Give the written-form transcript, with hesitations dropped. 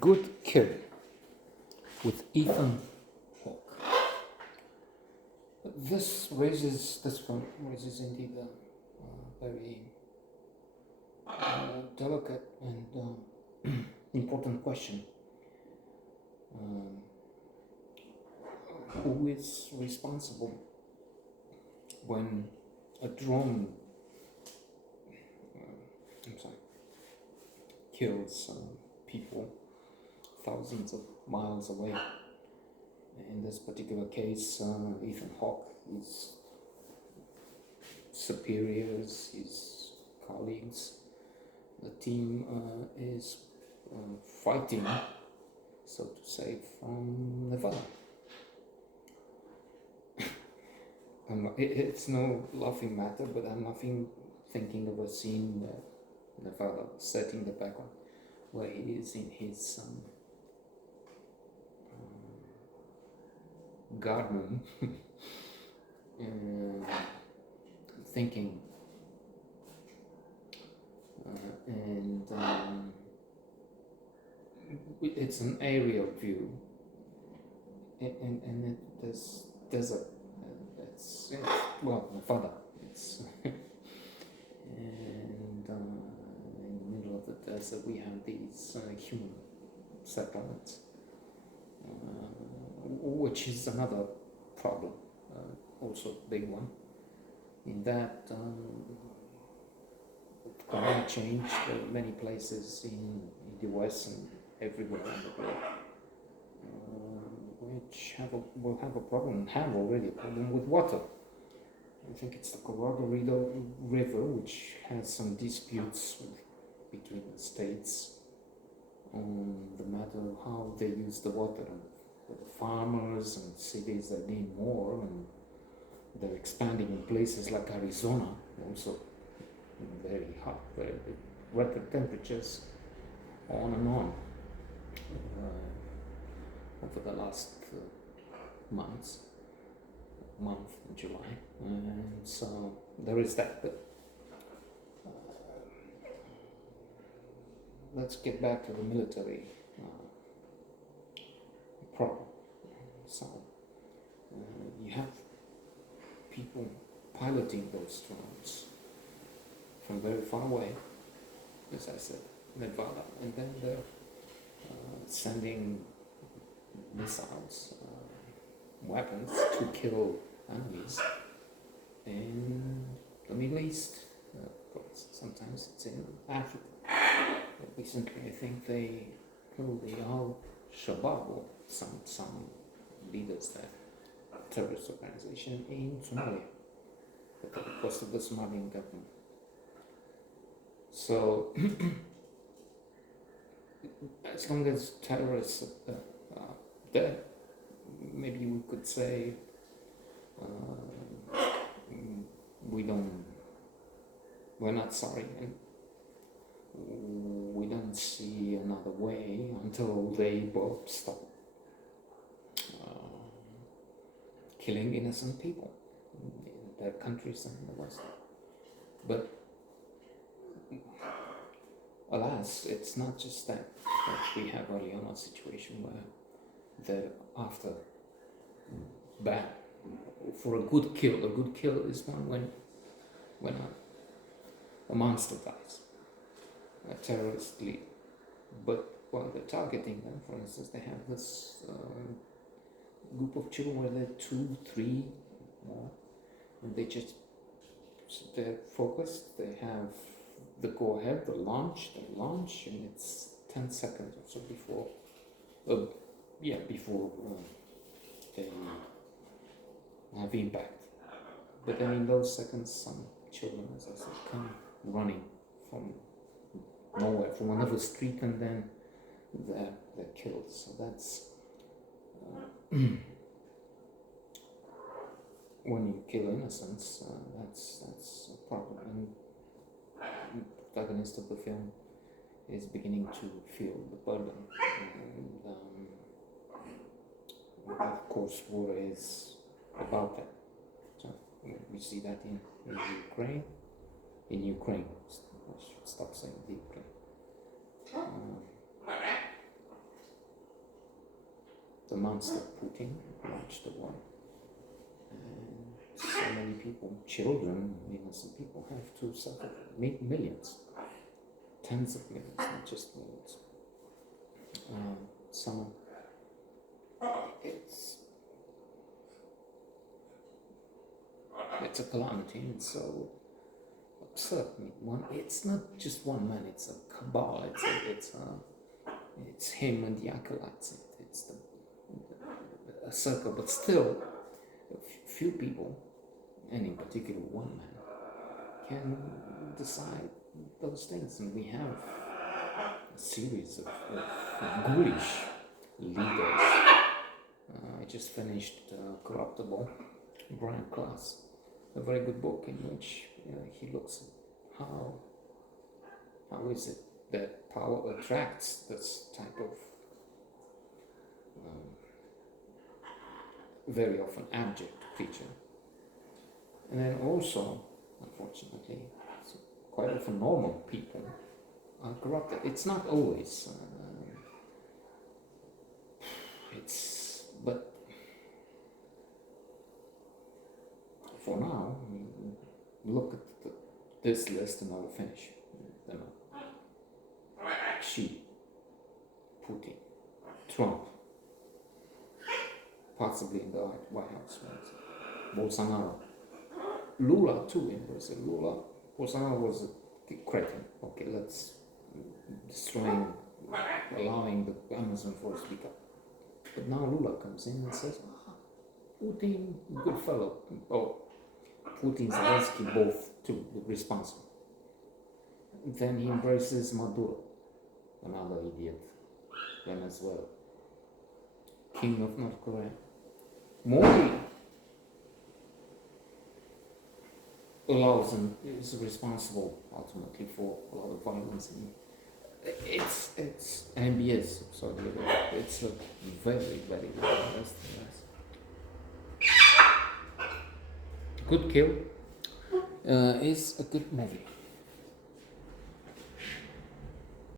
Good Kill with Ethan Hawke. This film raises indeed a very delicate and important question. Who is responsible when a drone kills people thousands of miles away? In this particular case, Ethan Hawke, his superiors, his colleagues, the team is fighting, so to say, from Nevada. It's no laughing matter, but I'm laughing thinking of a scene Nevada set in the background where he is in his garden thinking, and it's an aerial view, and there's desert. It's well, Nevada. It's and in the middle of the desert we have these human settlements, which is another problem, also a big one, in that climate change. There are many places in the West and everywhere on the globe which will have a problem, have already a problem with water. I think it's the Colorado River, which has some disputes between the states on the matter of how they use the water. The farmers and cities that need more, and they're expanding in places like Arizona, also very hot, very big record temperatures, on and on. Over the last month in July, and so there is that. But let's get back to the military problem. So you have people piloting those drones from very far away, as I said, Nevada, and then they're sending missiles, weapons to kill enemies in the Middle East. Sometimes it's in Africa. But recently, I think they killed the Al-Shabaab, or some leaders there, terrorist organization in Somalia, at the request of the Somalian government. So, as long as terrorists dead, maybe we could say we're not sorry, and we don't see another way until they both stop killing innocent people in their countries and in the West. But alas, it's not just that we have early on a situation where they're after bad for a good kill. A good kill is one when a monster dies, a terrorist leader. But while they're targeting them, for instance, they have this group of children where they're 2, 3 more, and they're focused. They have the go ahead, they launch, and it's 10 seconds or so before they have impact. But then in those seconds, some children, as I said, come running from nowhere, from another street, and then they're killed. So that's when you kill innocents, that's a problem. And the protagonist of the film is beginning to feel the burden. And of course, war is about that. So we see that in Ukraine. I should stop saying the Ukraine. the monster Putin launched the war. And so many people, children, innocent people, have to suffer. Millions, tens of millions, not just millions. So it's a calamity. It's so absurd. It's not just one man. It's a cabal. It's him and the acolytes. It's a circle, but still, few people, and in particular one man, can decide those things. And we have a series of ghoulish leaders. I just finished Corruptible, Brian Klaas, a very good book in which he looks at how is it that power attracts this type of very often abject creature. And then also, unfortunately, quite often normal people are corrupted. It's not always. But for now, look at this list and I will finish. Xi, Putin, Trump, possibly in the White House, right? Bolsonaro, Lula too in Brazil. Bolsonaro was a cretin. Okay, let's destroying, allowing the Amazon forest to speak up. But now Lula comes in and says, Putin, good fellow. Oh, Putin, Zelensky, both too responsible. Then he embraces Maduro, another idiot, Venezuela, king of North Korea. Modi allows and is responsible ultimately for a lot of violence. It's MBS, sorry, it's a very, very good kill is a good movie.